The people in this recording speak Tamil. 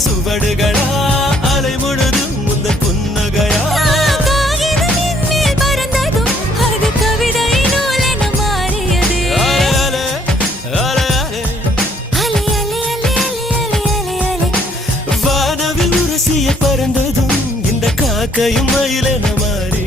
சுவடுகளா அலை முழுதும் முந்த புன்னகையா வானவில் உரசிய பறந்ததும் இந்த காக்கையும் மயிலென மாறி